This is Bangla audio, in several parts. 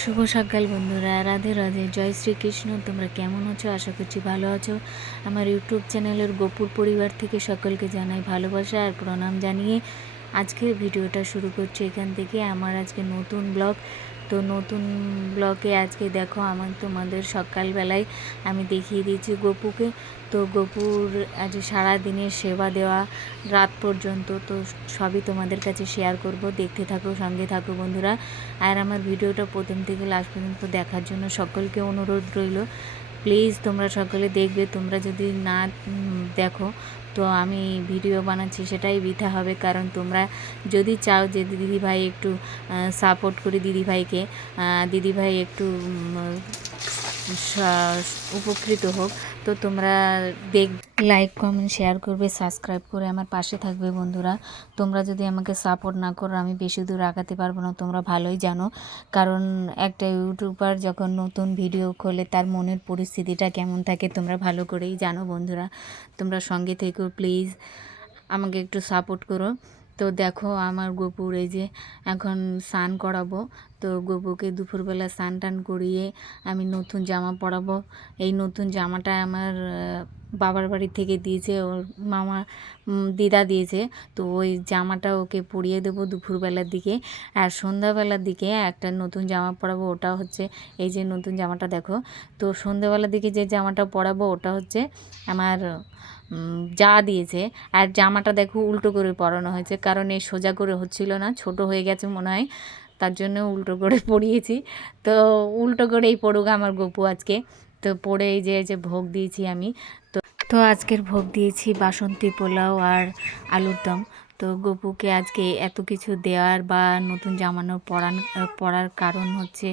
শুভ সকাল বন্ধুরা, রাধে রাধে, জয় শ্রীকৃষ্ণ, তোমরা কেমন আছো? আশা করছি ভালো আছো। আমার ইউটিউব চ্যানেলের গোপুর পরিবার থেকে সকলকে জানাই ভালোবাসা আর প্রণাম জানিয়ে আজকের ভিডিওটা শুরু করছি এখান থেকে। আমার আজকে নতুন ব্লগ তো নতুন ব্লগে আজকে দেখো আমার তোমাদের সকালবেলায় আমি দেখিয়ে দিয়েছি গপুকে। তো গপুর আজ সারা দিনের সেবা দেওয়া রাত পর্যন্ত, তো সবই তোমাদের কাছে শেয়ার করব। দেখতে থাকো, সঙ্গে থাকো বন্ধুরা। আর আমার ভিডিওটা প্রথম থেকে লাস্ট পর্যন্ত দেখার জন্য সকলকে অনুরোধ রইল। প্লিজ তোমরা সকলে দেখবে, তোমরা যদি না দেখো, তো আমি ভিডিও বানাচ্ছি, সেটাই বৃথা হবে। কারণ তোমরা যদি চাও যে দিদিভাই একটু সাপোর্ট করি দিদিভাইকে দিদিভাই একটু উপকৃত হোক তো তোমরা দেখ লাইক কমেন্ট শেয়ার করবে সাবস্ক্রাইব করে আমার পাশে থাকবে বন্ধুরা। তোমরা যদি আমাকে সাপোর্ট না করো, আমি বেশি দূর আগাতে পারব না, তোমরা ভালোই জানো। কারণ একটা ইউটিউবার যখন নতুন ভিডিও খোলে, তার মনের পরিস্থিতিটা কেমন থাকে, তোমরা ভালো করেই জানো বন্ধুরা। তোমরা সঙ্গে থেকো প্লিজ আমাকে একটু সাপোর্ট করো। তো দেখো, আমার গোপুর এই যে এখন স্নান করাবো। তো গোপুকে দুপুরবেলা স্নান টান করিয়ে আমি নতুন জামা পরাবো। এই নতুন জামাটা আমার বাবার বাড়ি থেকে দিয়েছে, ওর মামা দিদা দিয়েছে। তো ওই জামাটা ওকে পরিয়ে দেবো দুপুরবেলার দিকে। আর সন্ধ্যাবেলার দিকে একটা নতুন জামা পরাবো, ওটা হচ্ছে এই যে নতুন জামাটা দেখো। তো সন্ধ্যাবেলার দিকে যে জামাটা পরাবো, ওটা হচ্ছে আমার যা দিয়েছে। আর জামাটা দেখো উল্টো করে পরানো হয়েছে, কারণ এই সোজা করে হচ্ছিল না, ছোট হয়ে গেছে মনে হয়। তার জন্য উল্টো করে পড়িয়েছি। তো উল্টো করেই পড়ুক আমার গপু আজকে। তো পড়ে এই যে যে ভোগ দিয়েছি আমি। তো তো আজকের ভোগ দিয়েছি বাসন্তী পোলাও আর আলুর দম। তো গপুকে আজকে এত কিছু দেওয়ার বা নতুন জামানো পরান, পরার কারণ হচ্ছে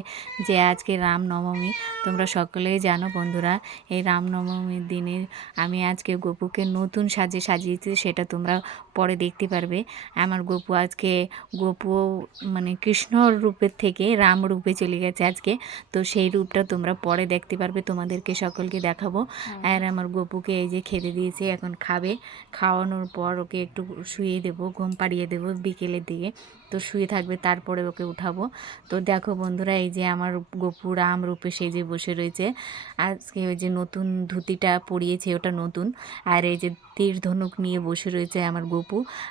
যে আজকে রামনবমী। তোমরা সকলেই জানো বন্ধুরা, এই রামনবমীর দিনে আমি আজকে গপুকে নতুন সাজে সাজিয়েছি, সেটা তোমরা পরে দেখতে পারবে। আমার গপু আজকে গপু মানে কৃষ্ণ রূপের থেকে রাম রূপে চলে গেছে আজকে। তো সেই রূপটা তোমরা পরে দেখতে পারবে তোমাদেরকে সকলকে দেখাবো। আর আমার গপুকে এই যে খেতে দিয়েছে এখন খাবে। খাওয়ানোর পর ওকে একটু শুয়ে দেবো ঘুম পাড়িয়ে দেবো বিকেলের দিকে। তো শুয়ে থাকবে তারপরে ওকে উঠাবো। তো দেখো বন্ধুরা এই যে আমার গপু রাম রূপে সেজে বসে রয়েছে। আজকে ওই যে নতুন ধুতিটা পরিয়েছে ওটা নতুন। আর এই যে তীর ধনুক নিয়ে বসে রয়েছে আমার গপু।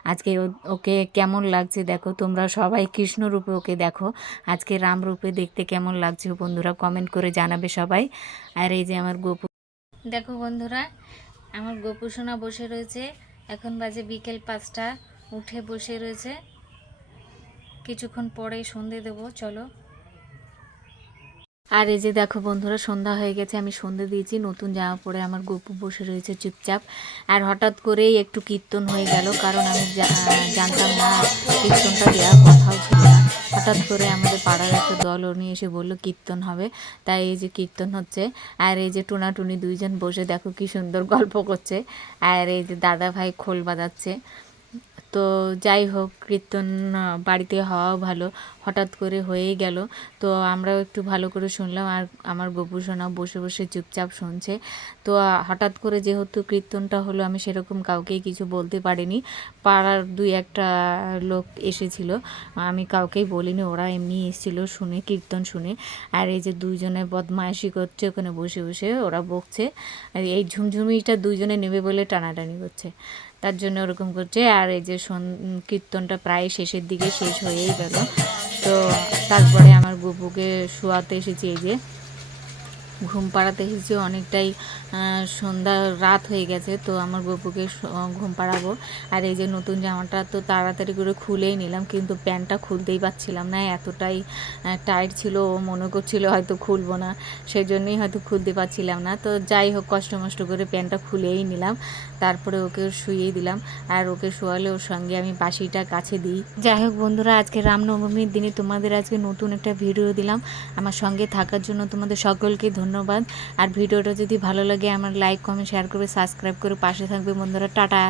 আজকে ও- ওকে কেমন লাগছে দেখো? তোমরা সবাই কৃষ্ণ রূপে ওকে দেখো। আজকে রাম রূপে দেখতে কেমন লাগছে বন্ধুরা কমেন্ট করে জানাবে সবাই। আর এই যে আমার গোপু দেখো বন্ধুরা, আমার গপু সোনা বসে রয়েছে। এখন বাজে বিকেল পাঁচটা, উঠে বসে রয়েছে। কিছুক্ষণ পরে সন্ধে দেবো, চলো। আর এই যে দেখো বন্ধুরা, সন্ধ্যা হয়ে গেছে, আমি সন্ধে দিয়েছি, নতুন জামা পরে আমার গপু বসে রয়েছে চুপচাপ। আর হঠাৎ করেই একটু কীর্তন হয়ে গেল, কারণ আমি জানতাম না কীর্তনটা দেওয়ার কথাও ছিল না। হঠাৎ করে আমাদের পাড়ার একটা দল নিয়ে এসে বলল, কীর্তন হবে। তাই এই যে কীর্তন হচ্ছে। আর এই যে টুনাটুনি দুইজন বসে দেখো কি সুন্দর গল্প করছে। আর এই যে দাদা ভাই খোল বাজাচ্ছে। তো যাই হোক, কীর্তন বাড়িতে হওয়াও ভালো। হঠাৎ করে হয়েই গেল। তো আমরাও একটু ভালো করে শুনলাম আর আমার গপু সোনা বসে বসে চুপচাপ শুনছে। তো হঠাৎ করে যেহেতু কীর্তনটা হলো, আমি সেরকম কাউকেই কিছু বলতে পারিনি। পাড়ার দুই একটা লোক এসেছিল। আমি কাউকেই বলিনি, ওরা এমনি এসেছিল শুনে, কীর্তন শুনে। আর এই যে দুইজনে বদমাইশি করছে, ওখানে বসে বসে ওরা বকছে। আর এই ঝুমঝুমিটা দুইজনে নেবে বলে টানাটানি করছে। তার জন্য ওরকম করছে। আর এই যে কীর্তনটা প্রায় শেষের দিকে শেষ হয়েই গেল। তো তারপরে আমার গুপুকে শোয়াতে এসেছি এই যে। ঘুম পাড়াতে এসেছি, অনেকটাই সন্ধ্যা, রাত হয়ে গেছে, তো আমার গপুকে শো- ঘুম পাড়াবো। আর এই যে নতুন জামাটা তো তাড়াতাড়ি করে খুলেই নিলাম, কিন্তু প্যান্টটা খুলতেই পারছিলাম না, এতটাই টাইট ছিল, ও মনে করছিল হয়তো খুলবো না সেই জন্যই হয়তো খুলতে পারছিলাম না। তো যাই হোক, কষ্ট মষ্ট করে প্যান্টটা খুলেই নিলাম, তারপরে ওকে শুয়েই দিলাম, আর ওকে শোয়ালে ওর সঙ্গে আমি বাসিটা কাছে দিই। যাই হোক বন্ধুরা, আজকে রামনবমীর দিনে তোমাদের আজকে নতুন একটা ভিডিও দিলাম, আমার সঙ্গে থাকার জন্য তোমাদের সকলকে ধন্যবাদ। আর ভিডিওটা যদি ভালো লাগে, আমার লাইক কমেন্ট শেয়ার করবে সাবস্ক্রাইব করে পাশে থাকবে বন্ধুরা, টাটা।